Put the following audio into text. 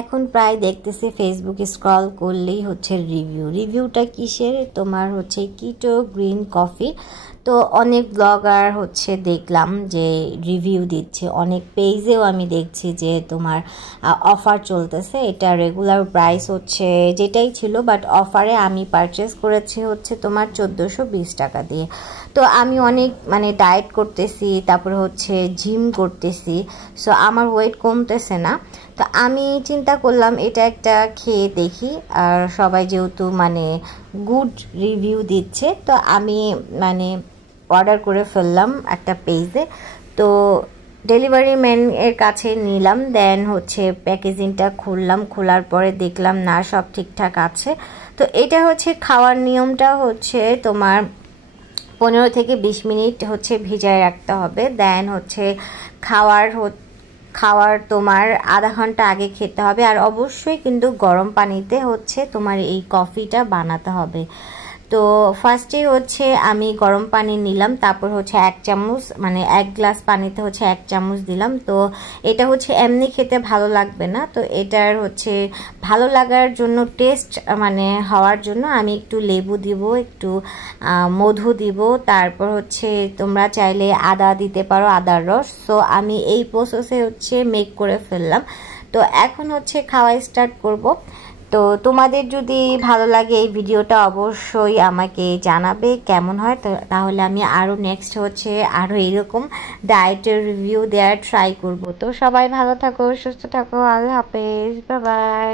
এখন প্রায় দেখতেছি ফেসবুকে স্ক্রল করলেই হচ্ছে রিভিউটা কিসের, তোমার হচ্ছে কিটো গ্রিন কফি। তো অনেক ব্লগার হচ্ছে দেখলাম যে রিভিউ দিচ্ছে, অনেক পেজেও আমি দেখছি যে তোমার অফার চলতেছে। এটা রেগুলার প্রাইস হচ্ছে যেটাই ছিল, বাট অফারে আমি পারচেস করেছি হচ্ছে তোমার 1420 টাকা দিয়ে। তো আমি অনেক মানে ডায়েট করতেছি, তারপরে হচ্ছে জিম করতেছি, সো আমার ওয়েট কমতেছে না। তো আমি চিন্তা করলাম এটা একটা খেয়ে দেখি, আর সবাই যেহেতু মানে গুড রিভিউ দিচ্ছে, তো আমি মানে অর্ডার করে ফেললাম একটা পেজে। তো ডেলিভারি ম্যান এর কাছে নিলাম, দেন হচ্ছে প্যাকেজিংটা খুললাম, খোলার পরে দেখলাম না সব ঠিকঠাক আছে। তো এটা হচ্ছে খাওয়ার নিয়মটা হচ্ছে তোমার 15 থেকে 20 মিনিট হচ্ছে ভিজায় রাখতে হবে, দেন হচ্ছে খাওয়ার তোমার আধা ঘন্টা আগে খেতে হবে। আর অবশ্যই কিন্তু গরম পানিতে হচ্ছে তোমার এই কফিটা বানাতে হবে। তো ফার্স্টে হচ্ছে আমি গরম পানি নিলাম, তারপর হচ্ছে 1 চামচ মানে 1 গ্লাস পানিতে হচ্ছে 1 চামচ দিলাম। তো এটা হচ্ছে এমনি খেতে ভালো লাগবে না, তো এটার হচ্ছে ভালো লাগার জন্য, টেস্ট মানে হওয়ার জন্য আমি একটু লেবু দিব, একটু মধু দিব, তারপর হচ্ছে তোমরা চাইলে আদা দিতে পারো, আদার রস। সো আমি এই প্রসেসে হচ্ছে মেক করে ফেললাম। তো এখন হচ্ছে খাওয়া স্টার্ট করব। তো তোমাদের যদি ভালো লাগে এই ভিডিওটা অবশ্যই আমাকে জানাবে কেমন হয়, তো তাহলে আমি আরও নেক্সট হচ্ছে আরও এরকম ডায়েটের রিভিউ দেওয়ার ট্রাই করব। তো সবাই ভালো থাকো, সুস্থ থাকো, আল্লাহ হাফেজ, বাই বাই।